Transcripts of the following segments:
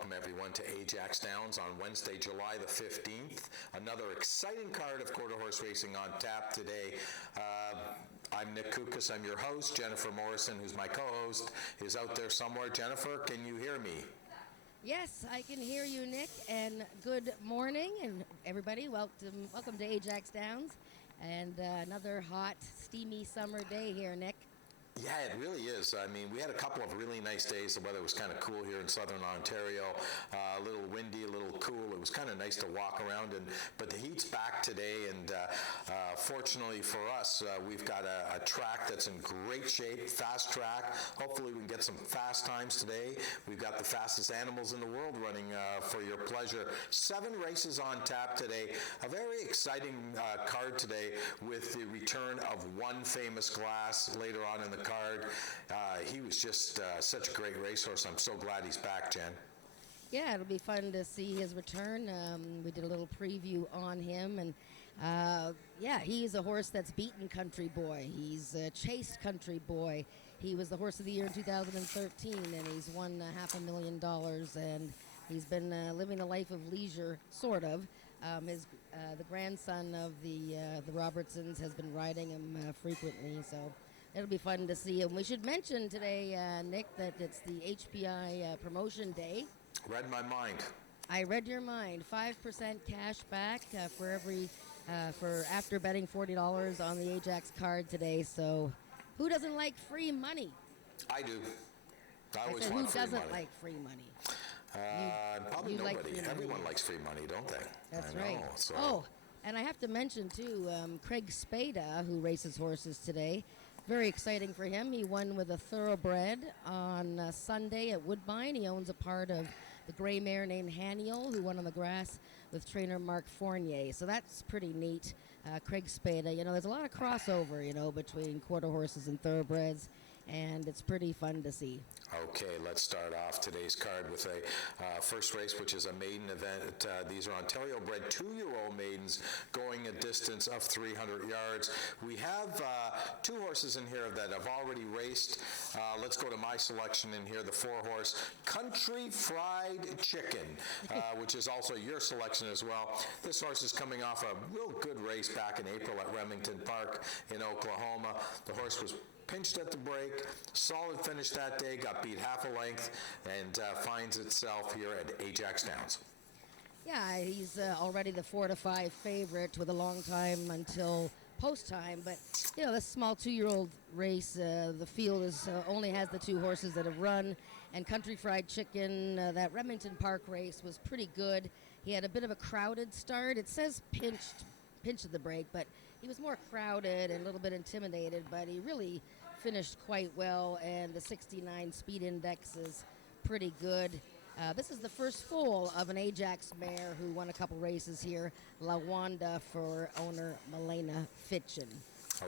Welcome everyone to Ajax Downs on Wednesday, July the 15th. Another exciting card of quarter horse racing on tap today. I'm Nick Kukas, I'm your host. Jennifer Morrison, who's my co-host, is out there somewhere. Jennifer, can you hear me? Yes, I can hear you, Nick, and good morning, and everybody, welcome to Ajax Downs, and another hot, steamy summer day here, Nick. Yeah, it really is. I mean, we had a couple of really nice days. The weather was kind of cool here in southern Ontario. A little windy, a little cool. It was kind of nice to walk around, but the heat's back today, and fortunately for us, we've got a track that's in great shape, fast track. Hopefully we can get some fast times today. We've got the fastest animals in the world running for your pleasure. 7 races on tap today. A very exciting card today with the return of one famous glass later on in the card. He was just such a great racehorse. I'm so glad he's back, Jen. Yeah, it'll be fun to see his return. We did a little preview on him, and he's a horse that's beaten Country Boy. He's chased Country Boy. He was the horse of the year in 2013, and he's won $500,000, and he's been living a life of leisure, sort of. The grandson of the Robertsons has been riding him frequently, so it'll be fun to see him. We should mention today, Nick, that it's the HPI promotion day. Read my mind. I read your mind. 5% cash back for after betting $40 on the Ajax card today. So, who doesn't like free money? I do. I always said, want who free doesn't money. like free money? Probably you nobody. like free Everyone money. likes free money, don't they? That's I know, right. so. Oh, and I have to mention too, Craig Spada, who races horses today. Very exciting for him. He won with a thoroughbred on Sunday at Woodbine. He owns a part of the gray mare named Haniel, who won on the grass with trainer Mark Fournier. So that's pretty neat. Craig Spada, there's a lot of crossover, between quarter horses and thoroughbreds, and it's pretty fun to see. Okay, let's start off today's card with a first race, which is a maiden event. These are Ontario-bred 2-year-old maidens going a distance of 300 yards. We have 2 horses in here that have already raced. Let's go to my selection in here, the 4-horse Country Fried Chicken, which is also your selection as well. This horse is coming off a real good race back in April at Remington Park in Oklahoma. The horse was pinched at the break, solid finish that day, got beat half a length, and finds itself here at Ajax Downs. Yeah, he's already the 4-5 favorite with a long time until post time. But this small 2-year-old race, the field only has the 2 horses that have run. And Country Fried Chicken, that Remington Park race was pretty good. He had a bit of a crowded start. It says pinched at the break, but he was more crowded and a little bit intimidated. But he really finished quite well, and the 69 speed index is pretty good. This is the first foal of an Ajax mare who won a couple races here, La Wanda, for owner Milena Fitchin.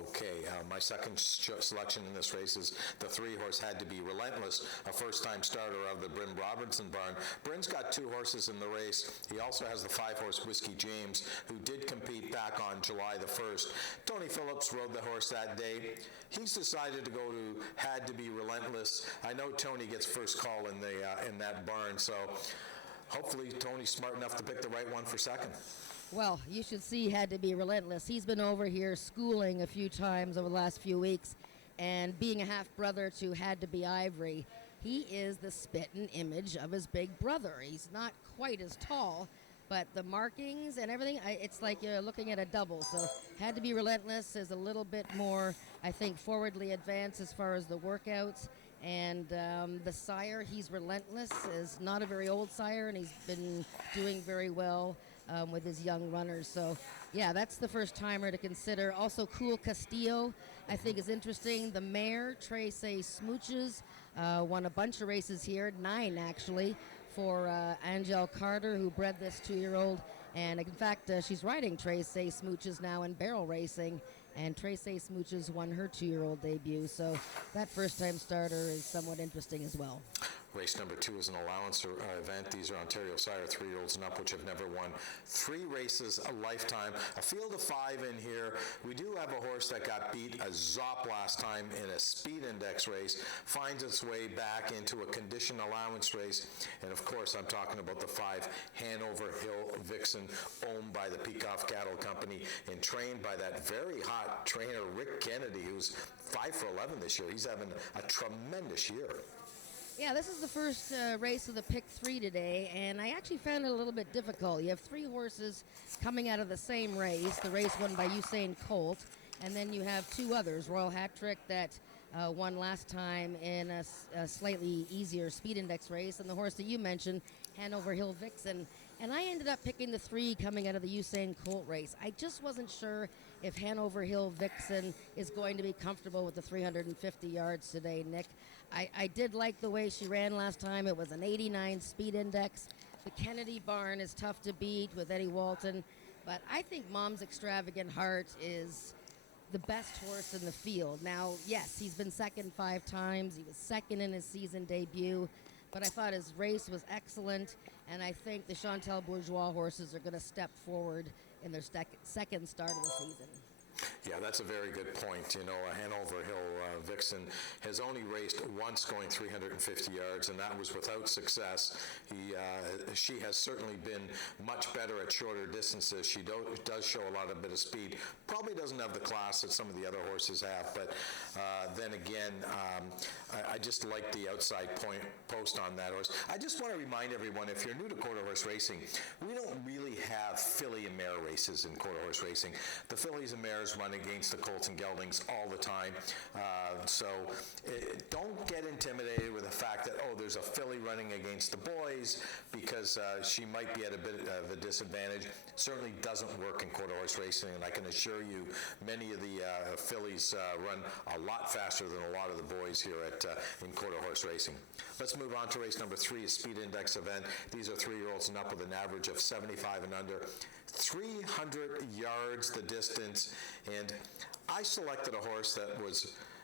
Okay, my second selection in this race is the 3-horse Had to Be Relentless, a first-time starter of the Bryn Robertson barn. Bryn's got 2 horses in the race. He also has the 5-horse Whiskey James, who did compete back on July the 1st. Tony Phillips rode the horse that day. He's decided to go to Had to Be Relentless. I know Tony gets first call in that barn, so hopefully Tony's smart enough to pick the right one for second. Well, you should see Had to Be Relentless. He's been over here schooling a few times over the last few weeks, and being a half-brother to Had to Be Ivory, he is the spitting image of his big brother. He's not quite as tall, but the markings and everything, it's like you're looking at a double. So Had to Be Relentless is a little bit more, I think, forwardly advanced as far as the workouts. And the sire, he's Relentless, is not a very old sire, and he's been doing very well with his young runners. So, yeah, that's the first timer to consider. Also, Cool Castillo, I think, is interesting. The mare, Trace Smooches, won a bunch of races here, 9 actually, for Angel Carter, who bred this 2-year-old. And in fact, she's riding Trace Smooches now in barrel racing. And Tracy Smooches won her 2-year-old debut, so that first-time starter is somewhat interesting as well. Race number 2 is an allowance event. These are Ontario Sire 3-year-olds and up, which have never won 3 races a lifetime. A field of 5 in here. We do have a horse that got beat a zop last time in a speed index race, finds its way back into a condition allowance race. And of course, I'm talking about the 5 Hanover Hill Vixen, owned by the Peacock Cattle Company and trained by that very hot trainer, Rick Kennedy, who's 5 for 11 this year. He's having a tremendous year. Yeah, this is the first race of the Pick 3 today, and I actually found it a little bit difficult. You have 3 horses coming out of the same race, the race won by Usain Colt, and then you have 2 others, Royal Hat Trick that won last time in a slightly easier speed index race, and the horse that you mentioned, Hanover Hill Vixen. And I ended up picking the 3 coming out of the Usain Colt race. I just wasn't sure if Hanover Hill Vixen is going to be comfortable with the 350 yards today, Nick. I did like the way she ran last time. It was an 89 speed index. The Kennedy barn is tough to beat with Eddie Walton, but I think Mom's Extravagant Heart is the best horse in the field. Now, yes, he's been second 5 times. He was second in his season debut, but I thought his race was excellent, and I think the Chantal Bourgeois horses are going to step forward in their second start of the season. Yeah, that's a very good point. You know, Hanover Hill Vixen has only raced once going 350 yards, and that was without success. She has certainly been much better at shorter distances. She does show a lot of bit of speed. Probably doesn't have the class that some of the other horses have, but then again, I just like the outside post on that horse. I just want to remind everyone, if you're new to quarter horse racing, we don't really have filly and mare races in quarter horse racing. The fillies and mares run against the colts and geldings all the time. Don't get intimidated with the fact that, oh, there's a filly running against the boys because she might be at a bit of a disadvantage. Certainly doesn't work in quarter horse racing, and I can assure you many of the fillies run a lot faster than a lot of the boys here in quarter horse racing. Let's move on to race number 3, a speed index event. These are 3-year-olds and up with an average of 75 and under. 300 yards the distance, and I selected a horse that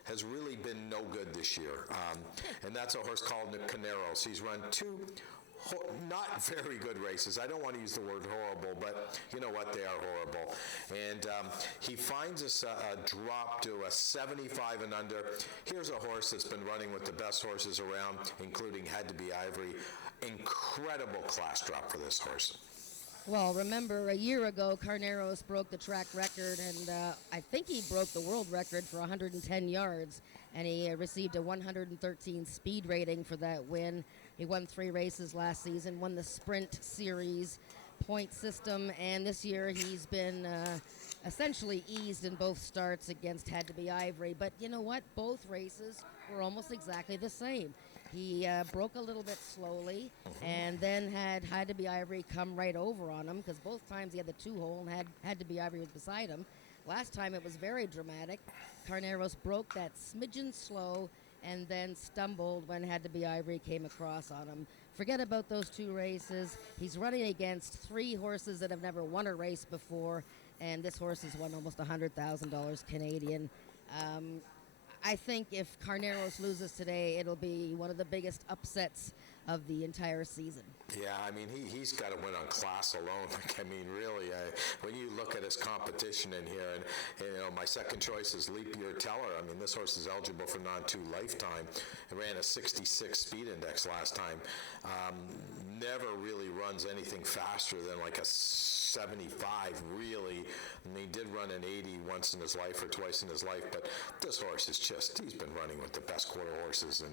has really been no good this year, and that's a horse called Caneros. He's run 2 not very good races. I don't want to use the word horrible, but you know what? They are horrible. And he finds us a drop to a 75 and under. Here's a horse that's been running with the best horses around, including Had to Be Ivory. Incredible class drop for this horse. Well, remember, a year ago, Carneros broke the track record, and I think he broke the world record for 110 yards, and he received a 113 speed rating for that win. He won 3 races last season, won the Sprint Series point system, and this year he's been essentially eased in both starts against Had to Be Ivory. But you know what? Both races were almost exactly the same. He broke a little bit slowly and then had to Be Ivory come right over on him, because both times he had the 2-hole and had to Be Ivory was beside him. Last time it was very dramatic. Carneros broke that smidgen slow and then stumbled when Had to Be Ivory came across on him. Forget about those 2 races. He's running against 3 horses that have never won a race before, and this horse has won almost $100,000 Canadian. I think if Carneros loses today, it'll be one of the biggest upsets of the entire season. Yeah, I mean, he's got to win on class alone. Like, I mean, really, when you look at his competition in here, and you know, my second choice is Leap Year Teller. I mean, this horse is eligible for non-2 lifetime. It ran a 66 speed index last time. Never really runs anything faster than like a 75, really. I mean, he did run an 80 once in his life or twice in his life, but this horse is he's been running with the best quarter horses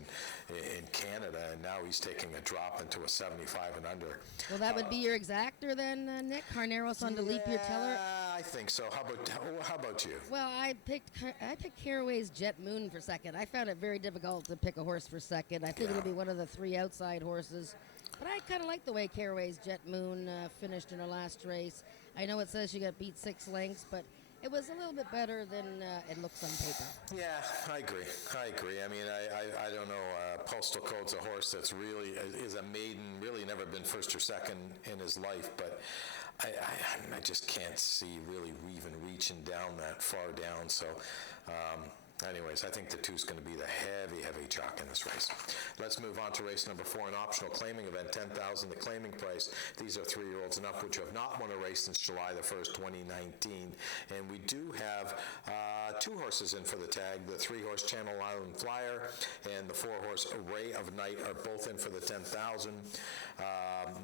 in Canada, and now he's taking a drop into a 75 and under. Well, that would be your exactor then, Nick? Carneros on the Leap Year Teller? I think so. How about you? Well, I picked Caraway's Jet Moon for second. I found it very difficult to pick a horse for second. I think it'll be one of the 3 outside horses. But I kind of like the way Caraway's Jet Moon finished in her last race. I know it says she got beat 6 lengths, but it was a little bit better than it looks on paper. Yeah, I agree. I mean, I don't know. Postal Code's a horse that's really is a maiden, really never been first or second in his life, but I just can't see really even reaching down that far down. So anyways, I think the 2's going to be the heavy chalk in this race. Let's move on to race number 4, an optional claiming event, $10,000. The claiming price, these are 3-year-olds and up, which have not won a race since July the 1st, 2019. And we do have 2 horses in for the tag. The 3-horse Channel Island Flyer and the 4-horse Ray of Night are both in for the $10,000.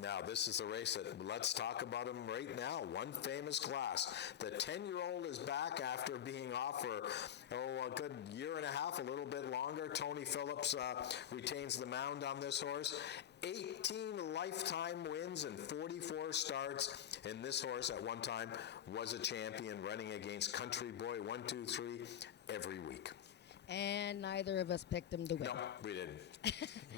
Now, this is a race that, let's talk about him right now. One famous class. The 10-year-old is back after being off for, a good year and a half, a little bit longer. Tony Phillips retains the mound on this horse. 18 lifetime wins and 44 starts. And this horse at one time was a champion, running against Country Boy 1, 2, 3 every week. And neither of us picked him to win. No, we didn't.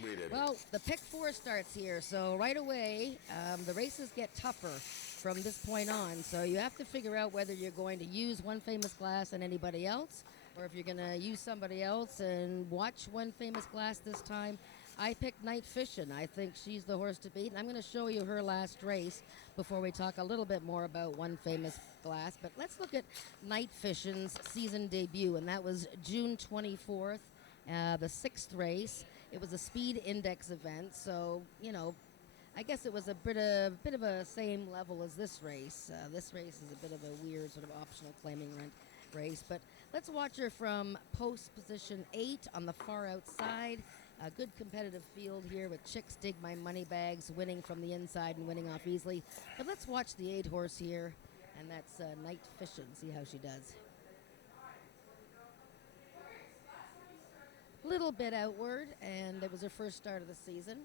We didn't. Well, the pick 4 starts here, so right away, the races get tougher from this point on. So you have to figure out whether you're going to use One Famous Glass and anybody else, or if you're going to use somebody else and watch One Famous Glass this time. I picked Night Fishin'. I think she's the horse to beat, and I'm going to show you her last race before we talk a little bit more about One Famous Glass. But let's look at Night Fishin's season debut, and that was June 24th, the 6th race. It was a speed index event, so, I guess it was a bit of a same level as this race. This race is a bit of a weird sort of optional claiming race, but let's watch her from post position 8 on the far outside. A good competitive field here with Chicks Dig My Money Bags winning from the inside and winning off easily. But let's watch the 8 horse here, and that's Night Fishin'. See how she does. Little bit outward, and it was her first start of the season.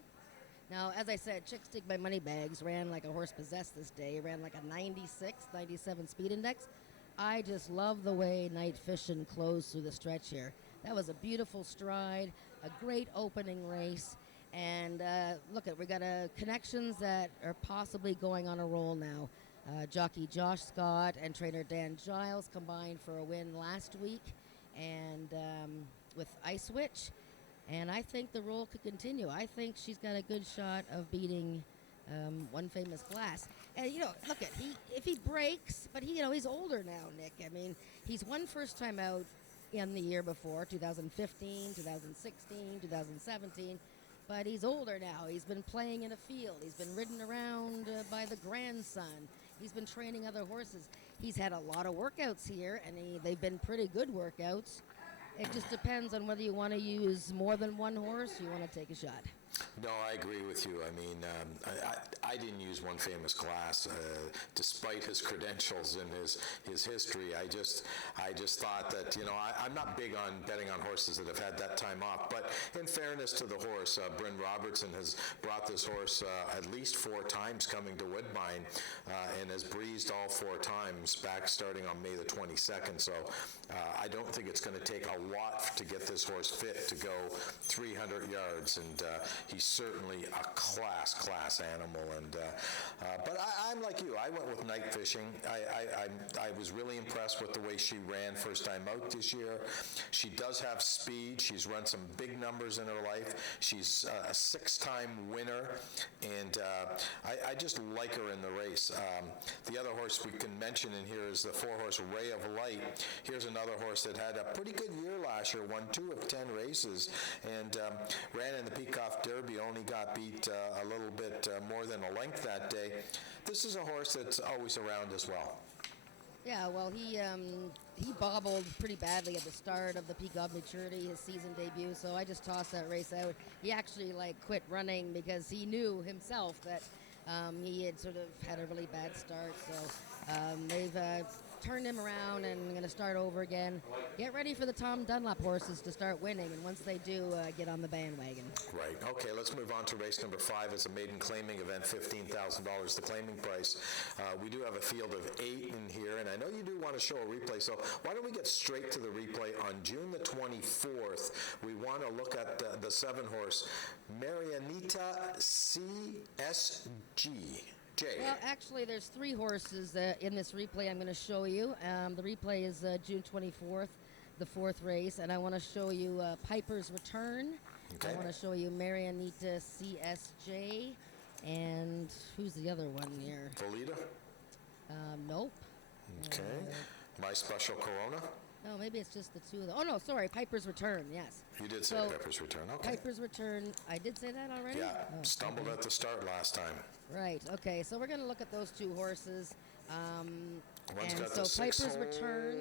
Now, as I said, Chicks Dig My Money Bags ran like a horse possessed this day. Ran like a 96, 97 speed index. I just love the way Night Fishin' closed through the stretch here. That was a beautiful stride, a great opening race, and we got connections that are possibly going on a roll now. Jockey Josh Scott and trainer Dan Giles combined for a win last week, and with Ice Witch, and I think the roll could continue. I think she's got a good shot of beating One Famous Glass. And look at if he breaks, but he's older now, Nick. I mean, he's won first time out in the year before, 2015, 2016, 2017, but he's older now. He's been playing in a field. He's been ridden around by the grandson. He's been training other horses. He's had a lot of workouts here, and they've been pretty good workouts. It just depends on whether you want to use more than one horse or you want to take a shot. No, I agree with you. I mean, I didn't use One Famous Glass, despite his credentials and his history. I just thought that I'm not big on betting on horses that have had that time off. But in fairness to the horse, Bryn Robertson has brought this horse at least 4 times coming to Woodbine, and has breezed all 4 times back starting on May the 22nd. So I don't think it's going to take a lot to get this horse fit to go 300 yards, and he's certainly a class animal. And but I'm like you. I went with Night Fishing. I was really impressed with the way she ran first time out this year. She does have speed. She's run some big numbers in her life. She's a 6-time winner, and I just like her in the race. The other horse we can mention in here is the 4-horse Ray of Light. Here's another horse that had a pretty good year last year, won 2 of 10 races, and ran in the Peacock Derby, only got beat a little bit more than a length that day. This is a horse that's always around as well. Yeah, well, he bobbled pretty badly at the start of the Peacock Maturity, his season debut, so I just tossed that race out. He actually quit running because he knew himself that he had sort of had a really bad start, so they've turned him around and going to start over again. Get ready for the Tom Dunlop horses to start winning, and once they do, get on the bandwagon. Right. Okay, let's move on to race number 5. It's a maiden claiming event, $15,000 the claiming price. We do have a field of 8 in here, and I know you do want to show a replay, so why don't we get straight to the replay. On June the 24th, we want to look at the 7-horse Marianita CSG. Well, actually, there's 3 horses in this replay I'm going to show you. The replay is June 24th, the 4th race, and I want to show you Piper's Return. Okay. I want to show you Marianita CSJ, and who's the other one here? Volita? Nope. Okay. My Special Corona? No, maybe it's just the two of them. Oh, no, sorry. Piper's Return, yes. You did say So, Pepper's Return. Okay. Piper's Return. I did say that already? Yeah, Oh, stumbled okay. at the start last time. Right, okay. So we're going to look at those two horses. One's And got so the 6 Piper's hole Return,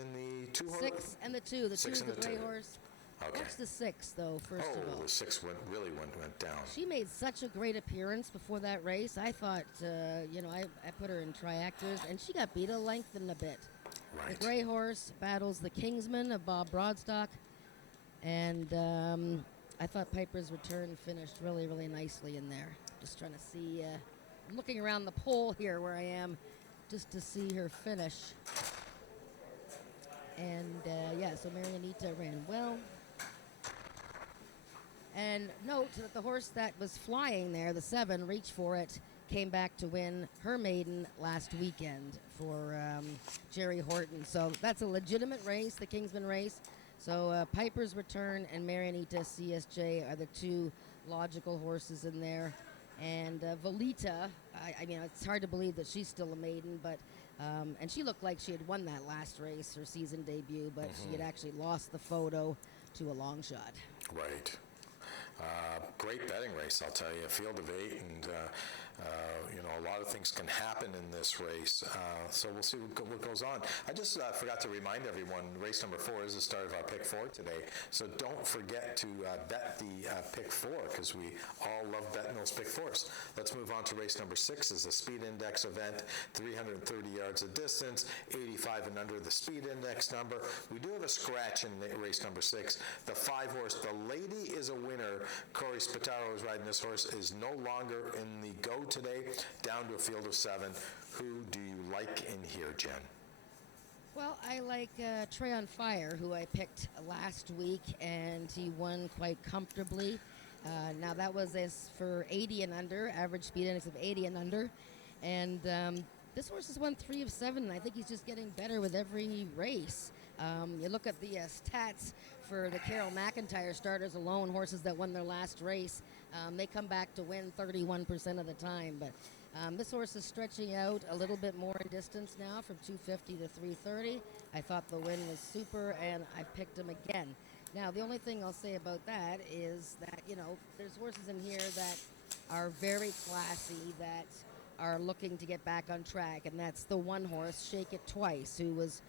and the 2 horse. 6 and the 2. The 2 6 is and the the gray 2. horse. Okay. What's the 6, though, first of all? The 6 really went down. She made such a great appearance before that race. I thought, I put her in triactors, and she got beat a length and a bit. Right. The gray horse battles the Kingsman of Bob Broadstock, and I thought Piper's Return finished really, really nicely in there. Just trying to see, I'm looking around the pole here where I am, just to see her finish. And so Marianita ran well. And note that the horse that was flying there, the 7, Reach For It, came back to win her maiden last weekend for Jerry Horton. So that's a legitimate race, the Kingsman race. So Piper's Return and Marianita CSJ are the two logical horses in there. And Volita, I mean, it's hard to believe that she's still a maiden, but and she looked like she had won that last race, her season debut, but she had actually lost the photo to a long shot. Right. Great betting race, I'll tell you. A field of 8, and a lot of things can happen in this race. So we'll see what goes on. I just forgot to remind everyone, race number 4 is the start of our Pick 4 today. So don't forget to bet the Pick 4, because we all love betting those Pick 4s. Let's move on to race number 6. Is a speed index event, 330 yards of distance, 85 and under the speed index number. We do have a scratch in race number 6. The 5 horse, the Lady is a Winner. Corey Spataro is riding this horse, is no longer in the go today, down to a field of 7. Who do you like in here, Jen? Well, I like Trey on Fire, who I picked last week, and he won quite comfortably. Now, that was for 80 and under, average speed index of 80 and under. And this horse has won 3 of 7, and I think he's just getting better with every race. You look at the stats for the Carol McIntyre starters alone, horses that won their last race, they come back to win 31% of the time. But this horse is stretching out a little bit more in distance now from 250 to 330. I thought the win was super, and I picked him again. Now, the only thing I'll say about that is that, there's horses in here that are very classy, that are looking to get back on track, and that's the one horse, Shake It Twice, who was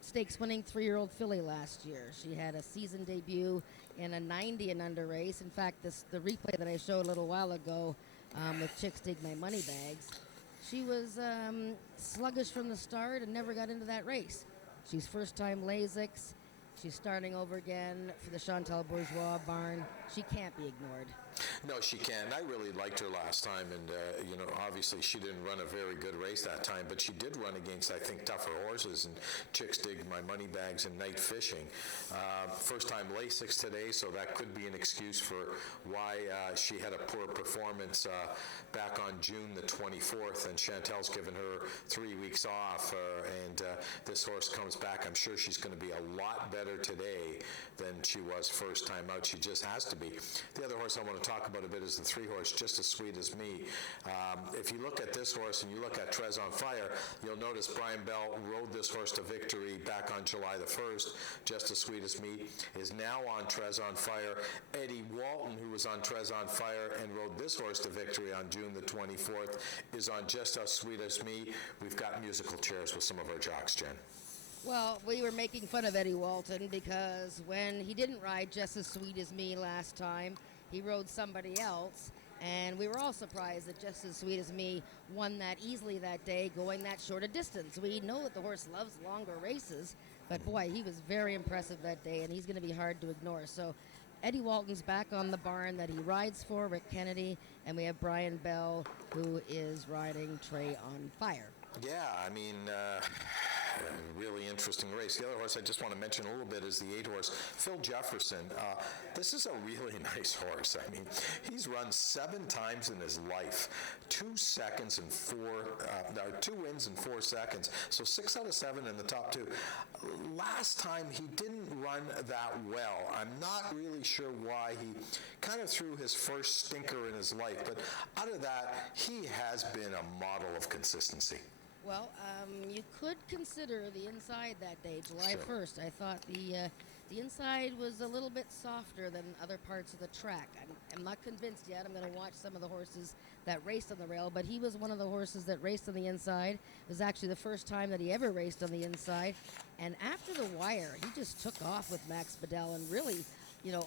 stakes winning 3-year-old filly last year. She had a season debut in a 90 and under race. In fact, the replay that I showed a little while ago with Chicks Dig My Money Bags, she was sluggish from the start and never got into that race. She's first-time Lasix. She's starting over again for the Chantal Bourgeois barn. She can't be ignored. No, she can't. I really liked her last time, and, obviously she didn't run a very good race that time, but she did run against, I think, tougher horses, and Chicks Dig My Money Bags and Night Fishing. First time Lasix today, so that could be an excuse for why she had a poor performance back on June the 24th, and Chantel's given her 3 weeks off, and this horse comes back. I'm sure she's going to be a lot better today than she was first time out. She just has to be. The other horse I want to talk about a bit is the 3 horse, Just As Sweet As Me. If you look at this horse and you look at Trez on Fire, you'll notice Brian Bell rode this horse to victory back on July the 1st. Just As Sweet As Me is now on Trez on Fire. Eddie Walton, who was on Trez on Fire and rode this horse to victory on June the 24th, is on Just As Sweet As Me. We've got musical chairs with some of our jocks, Jen. Well, we were making fun of Eddie Walton because when he didn't ride Just As Sweet As Me last time, he rode somebody else, and we were all surprised that Just As Sweet As Me won that easily that day, going that short a distance. We know that the horse loves longer races, but boy, he was very impressive that day, and he's going to be hard to ignore. So Eddie Walton's back on the barn that he rides for, Rick Kennedy, and we have Brian Bell, who is riding Trey on Fire. Yeah, I mean, really interesting race. The other horse I just want to mention a little bit is the 8 horse, Phil Jefferson. This is a really nice horse. I mean, he's run 7 times in his life, 2 wins in 4 seconds. So 6 out of 7 in the top 2. Last time he didn't run that well. I'm not really sure why. He kind of threw his first stinker in his life, but out of that, he has been a model of consistency. Well, you could consider the inside that day, July Sure. 1st. I thought the inside was a little bit softer than other parts of the track. I'm not convinced yet. I'm going to watch some of the horses that raced on the rail, but he was one of the horses that raced on the inside. It was actually the first time that he ever raced on the inside. And after the wire, he just took off with Max Bedell and really,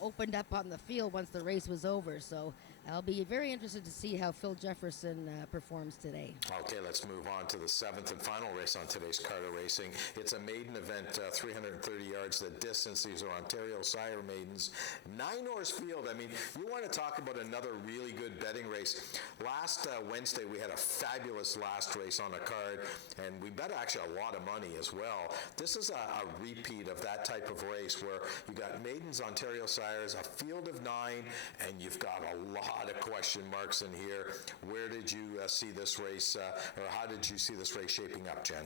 opened up on the field once the race was over. So I'll be very interested to see how Phil Jefferson performs today. Okay, let's move on to the seventh and final race on today's Carter Racing. It's a maiden event, 330 yards the distance. These are Ontario Sire maidens. 9-horse field. I mean, you want to talk about another really good betting race. Last Wednesday, we had a fabulous last race on the card, and we bet actually a lot of money as well. This is a repeat of that type of race where you got maidens, Ontario Sires, a field of 9, and you've got a lot of question marks in here. Where did you see this race, or how did you see this race shaping up, Jen?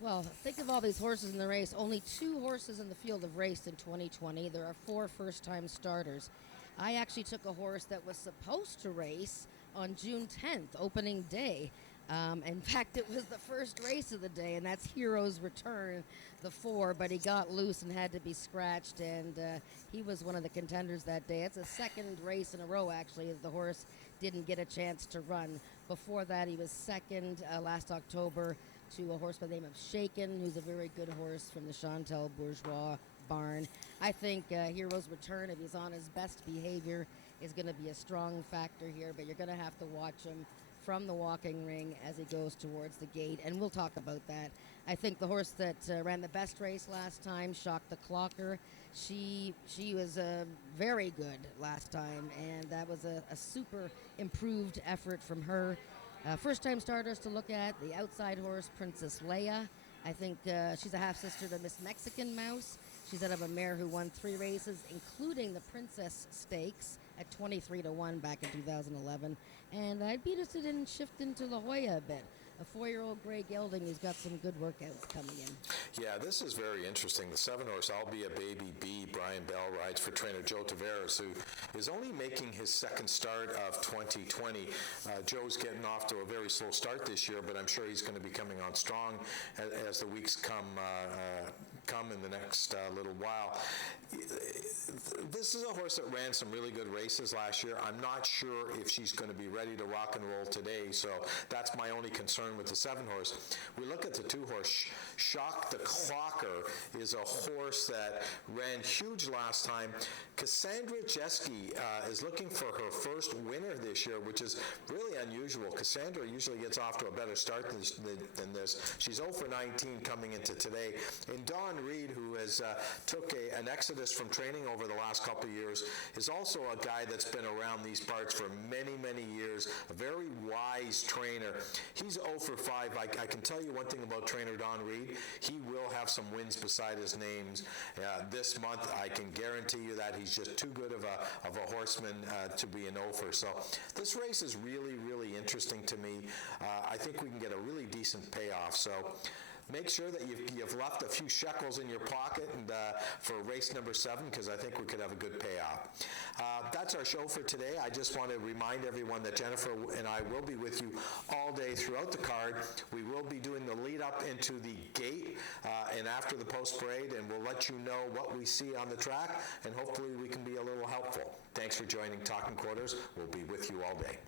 Well, think of all these horses in the race. Only 2 horses in the field have raced in 2020. There are 4 first-time starters. I actually took a horse that was supposed to race on June 10th, opening day. In fact, it was the first race of the day, and that's Hero's Return, the 4, but he got loose and had to be scratched, and he was one of the contenders that day. It's a second race in a row, actually, as the horse didn't get a chance to run. Before that, he was second last October to a horse by the name of Shaken, who's a very good horse from the Chantal Bourgeois barn. I think Hero's Return, if he's on his best behavior, is going to be a strong factor here, but you're going to have to watch him from the walking ring as he goes towards the gate, and we'll talk about that. I think the horse that ran the best race last time, Shock the Clocker, she was very good last time, and that was a super improved effort from her. First-time starters to look at, the outside horse, Princess Leia. I think she's a half-sister to Miss Mexican Mouse. She's out of a mare who won 3 races, including the Princess Stakes at 23-1 back in 2011. And I'd be interested in shifting to La Jolla a bit. A 4-year-old Grey Gelding who's got some good workouts coming in. Yeah, this is very interesting. The 7-horse, I'll Be a Baby B, Brian Bell rides for trainer Joe Taveras, who is only making his second start of 2020. Joe's getting off to a very slow start this year, but I'm sure he's going to be coming on strong as the weeks come in the next little while. This is a horse that ran some really good races last year. I'm not sure if she's going to be ready to rock and roll today, so that's my only concern with the 7-horse. We look at the 2-horse. Shock the Clocker is a horse that ran huge last time. Cassandra Jeske is looking for her first winner this year, which is really unusual. Cassandra usually gets off to a better start than this. She's 0 for 19 coming into today. And Don Reed, who has took an exodus from training over the last couple of years, is also a guy that's been around these parts for many, many years, a very wise trainer. He's 0 for 5. I can tell you one thing about trainer Don Reed. He will have some wins beside his names this month. I can guarantee you that. He's just too good of a horseman to be an 0 for. So this race is really, really interesting to me. I think we can get a really decent payoff. So make sure that you've left a few shekels in your pocket and for race number 7, because I think we could have a good payoff. That's our show for today. I just want to remind everyone that Jennifer and I will be with you all day throughout the card. We will be doing the lead up into the gate and after the post parade, and we'll let you know what we see on the track, and hopefully we can be a little helpful. Thanks for joining Talking Quarters. We'll be with you all day.